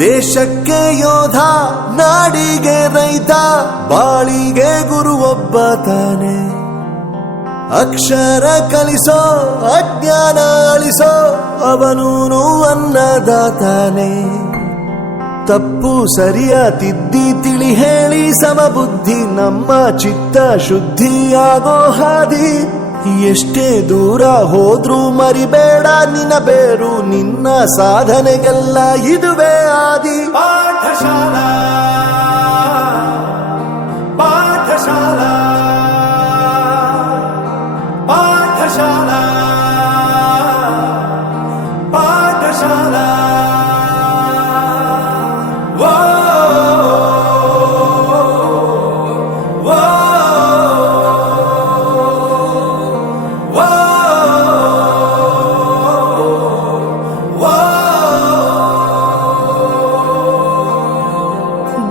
ದೇಶಕ್ಕೆ ಯೋಧ, ನಾಡಿಗೆ ರೈತ, ಬಾಳಿಗೆ ಗುರು ಒಬ್ಬ ತಾನೆ. ಅಕ್ಷರ ಕಲಿಸೋ, ಅಜ್ಞಾನ ಅಳಿಸೋ, ಅವನೂನು ಅನ್ನದಾತಾನೆ. ತಪ್ಪು ಸರಿಯ ತಿದ್ದಿ ತಿಳಿ ಹೇಳಿ ಸಮಬುದ್ಧಿ, ನಮ್ಮ ಚಿತ್ತ ಶುದ್ಧಿಯಾಗೋ ಹಾದಿ. ಎಷ್ಟೇ ದೂರ ಹೋದ್ರೂ ಮರಿಬೇಡ ನಿನ್ನ ಬೇರು, ನಿನ್ನ ಸಾಧನೆಗೆಲ್ಲ ಇದುವೇ ಆದಿ. ಪಾಠಶಾಲಾ ಪಾಠಶಾಲಾ ಪಾಠಶಾಲಾ ಪಾಠಶಾಲಾ.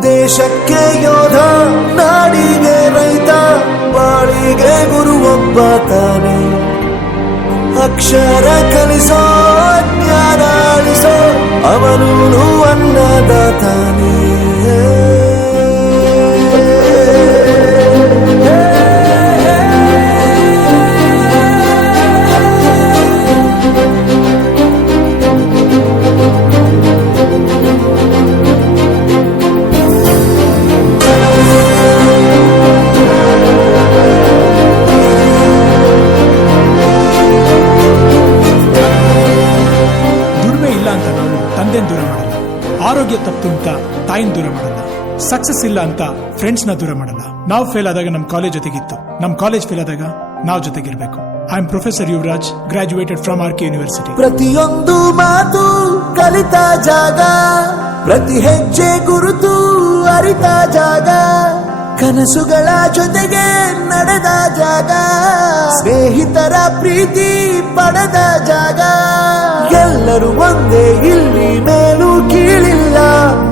ದೇಶಕ್ಕೆ ಯೋಧ, ನಾಡಿಗೆ ರೈತ, ಬಾಳಿಗೆ ಗುರು ಒಬ್ಬ ತಾನೆ. ಅಕ್ಷರ ಕಲಿಸೋ, ಜ್ಞಾನ ಅಳಿಸೋ, ಅವನೂನು ಅನ್ನದಾತಾನೆ. ದೂರ ಮಾಡಲ್ಲ, ಆರೋಗ್ಯ ತಪ್ಪು ಅಂತ ತಾಯಿನ ದೂರ ಮಾಡಲ್ಲ, ಸಕ್ಸಸ್ ಇಲ್ಲ ಅಂತ ಫ್ರೆಂಡ್ಸ್ ನ ದೂರ ಮಾಡಲ್ಲ. ನಾವು ಫೇಲ್ ಆದಾಗ ನಮ್ ಕಾಲೇಜ್ ಜೊತೆಗಿತ್ತು, ನಮ್ ಕಾಲೇಜ್ ಫೇಲ್ ಆದಾಗ ನಾವು ಜೊತೆಗಿರ್ಬೇಕು. I am professor Yuvaraj, graduated from RK University. ಪ್ರತಿಯೊಂದು ಮಾತು ಕಲಿತ ಜಾಗ, ಪ್ರತಿ ಹೆಜ್ಜೆ ಗುರುತು ಅರಿತ ಜಾಗ, ಕನಸುಗಳ ಜೊತೆಗೆ ನಡೆದ ಜಾಗ, ಸ್ನೇಹಿತರ ಪ್ರೀತಿ ಪಡೆದ ಜಾಗ. ಎಲ್ಲರೂ ಒಂದೇ, ಇಲ್ಲಿ ಮೇಲೂ ಕೀಳಿಲ್ಲ,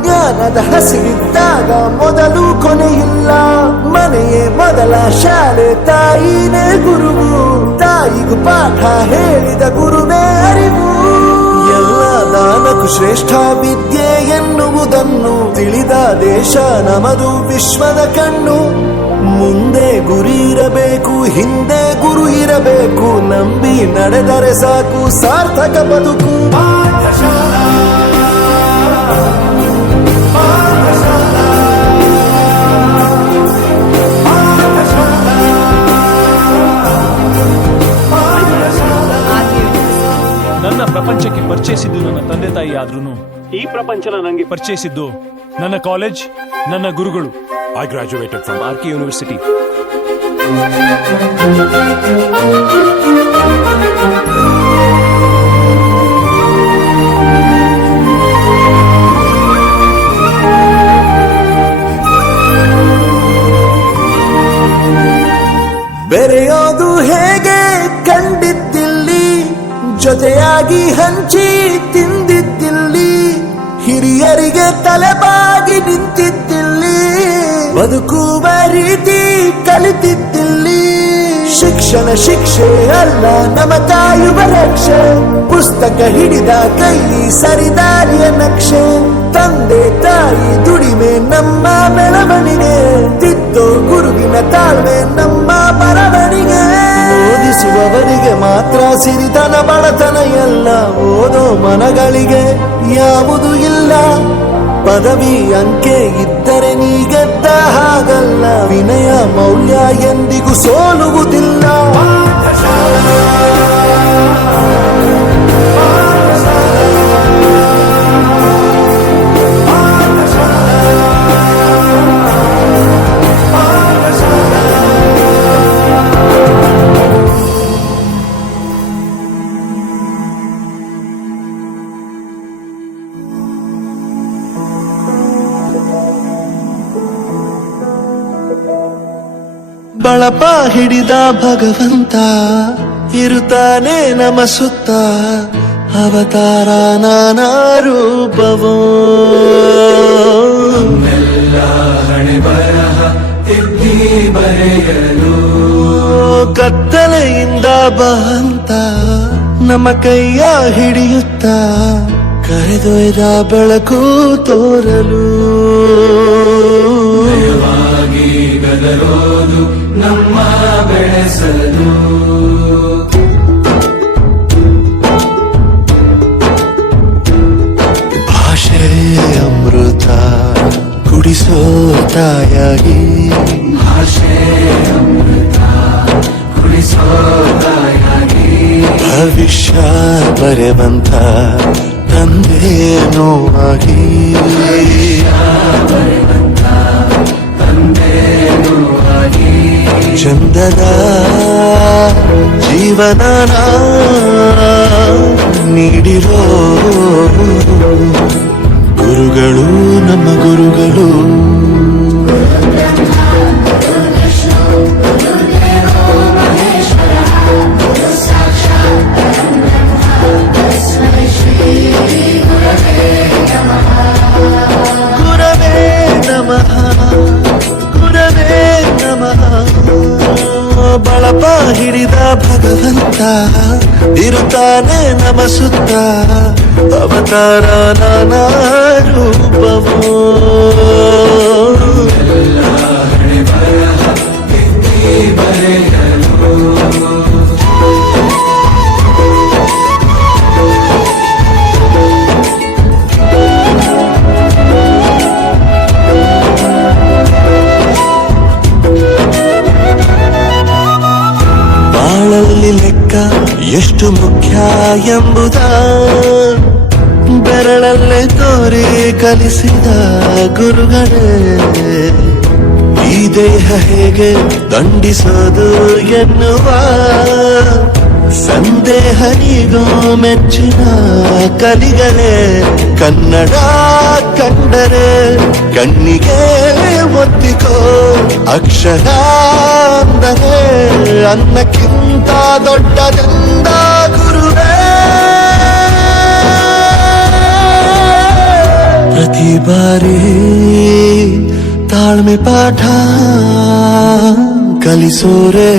ಜ್ಞಾನದ ಹಸಿವಿದ್ದಾಗ ಮೊದಲು ಕೊನೆಯಿಲ್ಲ. ಮನೆಯೇ ಮೊದಲ ಶಾಲೆ, ತಾಯಿನೇ ಗುರುವು, ತಾಯಿಗೂ ಪಾಠ ಹೇಳಿದ ಗುರುವೇ ಅರಿವು. ಎಲ್ಲ ದಾನಕ್ಕೂ ಶ್ರೇಷ್ಠ ವಿದ್ಯೆ ಎನ್ನುವುದನ್ನು ತಿಳಿದ ದೇಶ ನಮದು, ವಿಶ್ವದ ಕಣ್ಣು. ಮುಂದೆ ಗುರಿ ಇರಬೇಕು, ಹಿಂದೆ ಗುರು ಇರಬೇಕು, ನಂಬಿ ನಡೆದರೆ ಸಾಕು ಸಾರ್ಥಕ ಬದುಕು. ಪಾಠಶಾಲಾ ಪಾಠಶಾಲಾ ಪಾಠಶಾಲಾ. ನನ್ನ ಪ್ರಪಂಚಕ್ಕೆ ಪರಿಚಯಿಸಿದ್ದು ನನ್ನ ತಂದೆ ತಾಯಿ ಆದ್ರೂ ಈ ಪ್ರಪಂಚನ ನನಗೆ ಪರಿಚಯಿಸಿದ್ದು ನನ್ನ ಕಾಲೇಜ್, ನನ್ನ ಗುರುಗಳು. I graduated from RK University. ಬೆರೆಯೋದು ಹೇಗೆ ಕಂಡಿದ್ದಿಲ್ಲಿ, ಜೊತೆಯಾಗಿ ಹಂಚಿ ತಿಂದಿದ್ದಿಲ್ಲಿ, ಹಿರಿಯರಿಗೆ ತಲೆಬಾಗಿ ನಿಂತಿದ್ದಿಲ್ಲಿ, ಬದುಕುವ ರೀತಿ ಕಲಿತಿದ್ದಿಲ್ಲಿ. ಶಿಕ್ಷಣ ಶಿಕ್ಷೆ ಅಲ್ಲ, ನಮ ಕಾಯುವ ರಕ್ಷೆ, ಪುಸ್ತಕ ಹಿಡಿದ ಕೈ ಸರಿದಾರಿಯ ನಕ್ಷೆ. ತಂದೆ ತಾಯಿ ದುಡಿಮೆ ನಮ್ಮ ಬೆಳವಣಿಗೆ, ತಿದ್ದೋ ಗುರುವಿನ ತಾಳ್ಮೆ ನಮ್ಮ ಬರವಣಿಗೆ. ಓದಿಸುವವರಿಗೆ ಮಾತ್ರ ಸಿರಿತನ ಬಡತನ ಎಲ್ಲ, ಓದೋ ಮನಗಳಿಗೆ ಯಾವುದು ಇಲ್ಲ. ಪದವಿ ಅಂಕೆ ಇದ್ದರೆ ನೀ ಗೆದ್ದ ಹಾಗಲ್ಲ, ವಿನಯ ಮೌಲ್ಯ ಎಂದಿಗೂ ಸೋಲುವುದಿಲ್ಲ. ಬಳಪ ಹಿಡಿದ ಭಗವಂತ ಇರುತ್ತಾನೆ ನಮ ಸುತ್ತ, ಅವತಾರ ನಾನಾ ರೂಪವೋ. ಹಣೆ ಬರಹ ತಿದ್ದಿ ಬರೆಯಲು, ಕತ್ತಲೆಯಿಂದ ಬಂತ ನಮ್ಮ ಕೈಯ ಹಿಡಿಯುತ್ತ, ಕರೆದೊಯ್ದ ಬೆಳಕು ತೋರಲು ದಯವಾಗಿ ಗದರೋದು ನಮ್ಮ ಬೆಳೆಸಲು ಭಾಷೆ ಅಮೃತ ಕುಡಿಸೋ ತಾಯಾಗಿ ಭಾಷೆ ಅಮೃತ ಕುಡಿಸೋ ತಾಯಾಗಿ ಭವಿಷ್ಯ ಬರೆವಂತ ತಂದೇನೋ ಆಗಿ ಚಂದದ ಜೀವನ ನೀಡಿರೋ ಗುರುಗಳು ನಮ್ಮ ಗುರುಗಳು ಗುರವೇ ನಮಃ ಗುರವೇ ನಮಃ ಬಳಪ ಹಿಡಿದ ಭಗವಂತ ಇರುತ್ತಾನೆ ನಮ ಸುತ್ತ ಅವತಾರ ನಾನಾ ರೂಪವೋ ಹಣೆ ಬರಹ ತಿದ್ದಿ ಬರೆಯಲು ಬಾಳಲ್ಲಿ ಲೆಕ್ಕ ಎಷ್ಟು ಮುಖ್ಯ ಎಂಬುದ ಬೆರಳಲ್ಲೇ ತೋರಿ ಕಲಿಸಿದ ಗುರುಗಳೇ ಈ ದೇಹ ಹೇಗೆ ದಂಡಿಸೋದು ಎನ್ನುವ ಸಂದೇಹ ನೀಗೋ ಮೆಚ್ಚಿನ ಕಲಿಗಳೇ ಕನ್ನಡ ಕಂಡರೆ ಕಣ್ಣಿಗೆ ಒತ್ತಿಕೋ ಅಕ್ಷರ ಅಂದರೆ ಅನ್ನಕ್ಕಿಂತ ದೊಡ್ಡದೆಂದ ಗುರುವೇ ಪ್ರತಿ ಬಾರಿ ತಾಳ್ಮೆ ಪಾಠ ಕಲಿಸೋರೆ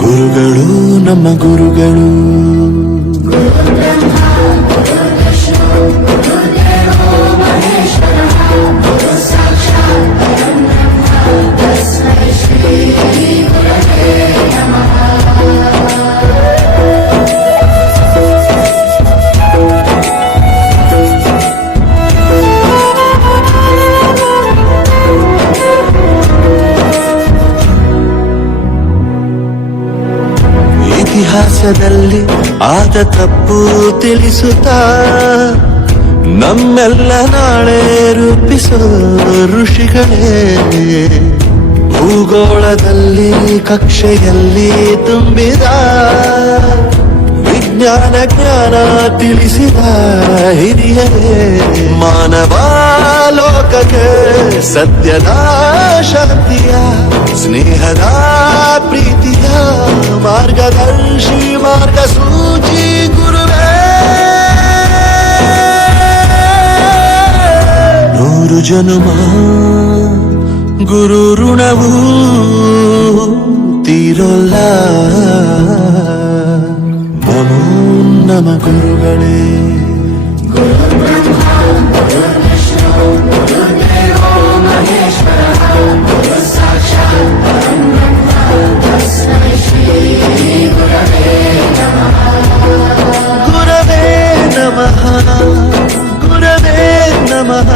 ಗುರುಗಳು ನಮ್ಮ ಗುರುಗಳು ಇತಿಹಾಸದಲ್ಲಿ ಆದ ತಪ್ಪು ತಿಳಿಸುತ್ತಾ ನಮ್ಮೆಲ್ಲ ನಾಳೆ ರೂಪಿಸೋ ಋಷಿಗಳೇ ಭೂಗೋಳದಲ್ಲಿ ಕಕ್ಷೆಯಲ್ಲಿ ತುಂಬಿದ ವಿಜ್ಞಾನ ಜ್ಞಾನ ತಿಳಿಸಿದ ಹಿರಿಯರೇ ಮಾನವ ಲೋಕಕ್ಕೆ ಸತ್ಯದ ಶಾಂತಿಯ ಸ್ನೇಹದ ಪ್ರೀತಿಯ ಮಾರ್ಗದರ್ಶಿ ಮಾರ್ಗಸೂಚಿ ಗುರುವೇ ನೂರು ಜನುಮ ಗುರು ಋಣವು ತೀರೋಲ್ಲ ನಮೋ ನಮ ಗುರುಗಳೇ ಗುರವೇ ನಮಃ ಗುರವೇ ನಮಃ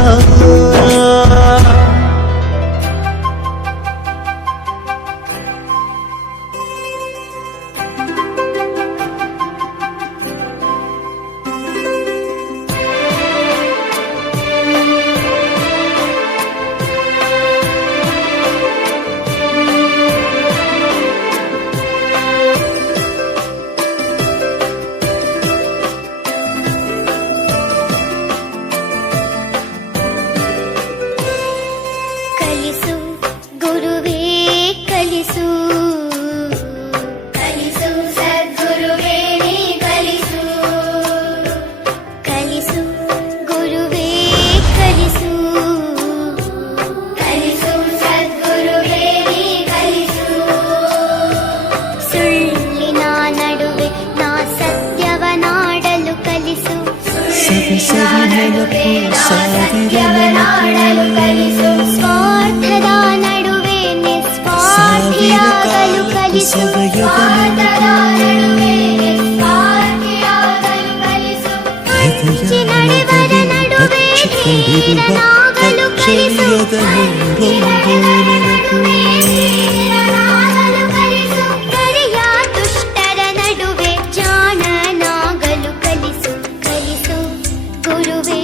ನೆನಪು ಸಾವಿರ ನಾಡಲು ಕಲಿಸು ಸ್ವಾರ್ಥದ ನಡುವೆ ನಿಸ್ವಾರ್ಥಿಯಾಗಲು ಕಲಿಸು ಸ್ವಾರ್ಥದ ನಡುವೆ ನಿಸ್ವಾರ್ಥಿಯಾಗಲು ಕಲಿಸು ಹಚ್ಚಿ ನಡೆವರ ನಡುವೆ ಧೀರನಾಗಲು ಕಲಿಸು ಧೀರನಾಗಲು ಕಲಿಸು ಕರಿಯ ದುಷ್ಟರ ನಡುವೆ ಜಾಣನಾಗಲು ಕಲಿಸು ಕಲಿಸು ಗುರುವೇ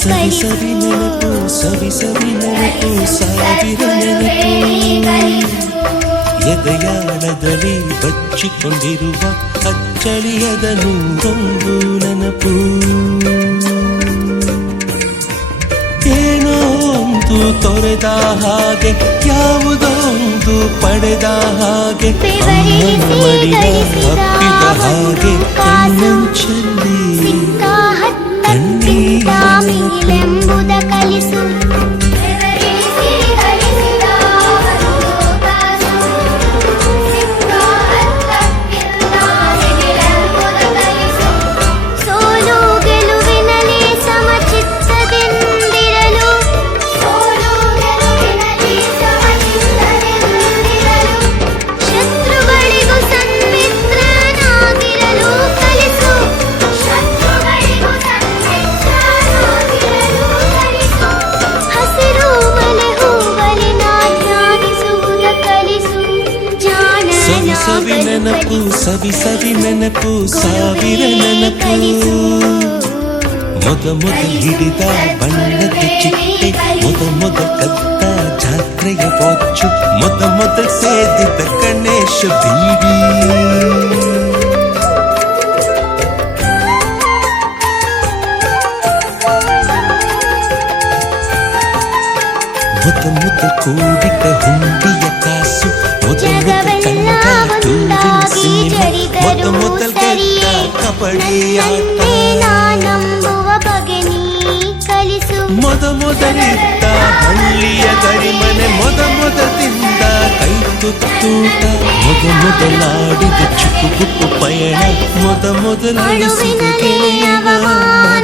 ಸವಿ ಕಲಿಸು ಸವಿ ನೆನಪು ಸವಿ ಸವಿ ನೆನಪು ಸಾವಿರ ನೆನಪು ಎದೆಯಾಳದಲ್ಲಿ ಬಚ್ಚಿಕೊಂಡಿರುವ ಅಚ್ಚಳಿಯದ ನೂರೊಂದು ನೆನಪು ಏನೋ ಒಂದು ತೊರೆದ ಹಾಗೆ ಯಾವುದೋ ಒಂದು ಪಡೆದ ಹಾಗೆ ಅಮ್ಮನ ಮಡಿಲ ತಪ್ಪಿದ ಹಾಗೆ ಕಣ್ಣಂಚಲ್ಲಿ ಸಿಕ್ಕ ಹತ್ತಕ್ಕಿಂತ ಮೇಲೆಂಬುದ ಕಲಿಸು ಸೋಲು ಗೆಲುವಿನಲ್ಲಿ ಸಮಚಿತ್ತದಿಂದಿರಲು ಶತ್ರುಗಳಿಗೂ ಸನ್ಮಿತ್ರನಾಗಿರಲು ಕಲಿಸು ಹಸಿರು ಮಲೆ ಹೂವಲಿನ ಧ್ಯಾನಿಸುವುದ ಕಲಿಸು ಸವಿ ಸವಿ ನೆನಪು ಸವಿ ಸವಿ ನೆನಪು ಸಾವಿರ ನೆನಪು ಮೊದ ಹಿಡಿದ ಬಣ್ಣದ ಚಿಟ್ಟೆ ಮೊದ ಕದ್ದ ಜಾತ್ರೆಯ ವಾಚು ಮೊದ ಸೇದಿದ್ದ ಗಣೇಶ ಬೀಡಿ ಮೊದ ಕೂಡಿಟ್ಟ ಹುಂಡಿಯ ಕಾಸು ಜಗವೆಲ್ಲ ಒಂದಾಗಿ ಜರಿದರು ಸರಿಯೇ ಕಬಡ್ಡಿ ನನ್ನನ್ನೇ ನಾನಂಬುವ ಬಗೆ ನೀ ಕಲಿಸು ಮೊದಲಿದ್ದ ಹಳ್ಳಿಯ ಗರಿಮನೆ ಮೊದಲಿಂದ ಕೈ ತುತ್ತೂಟ ಮೊದಲಾಡಿದ ಚಿಕ್ಕುಬುಕ್ಕು ಪಯಣ ಮೊದಲನೇ ಅಳುವಿನಲ್ಲಿ ಅವಮಾನ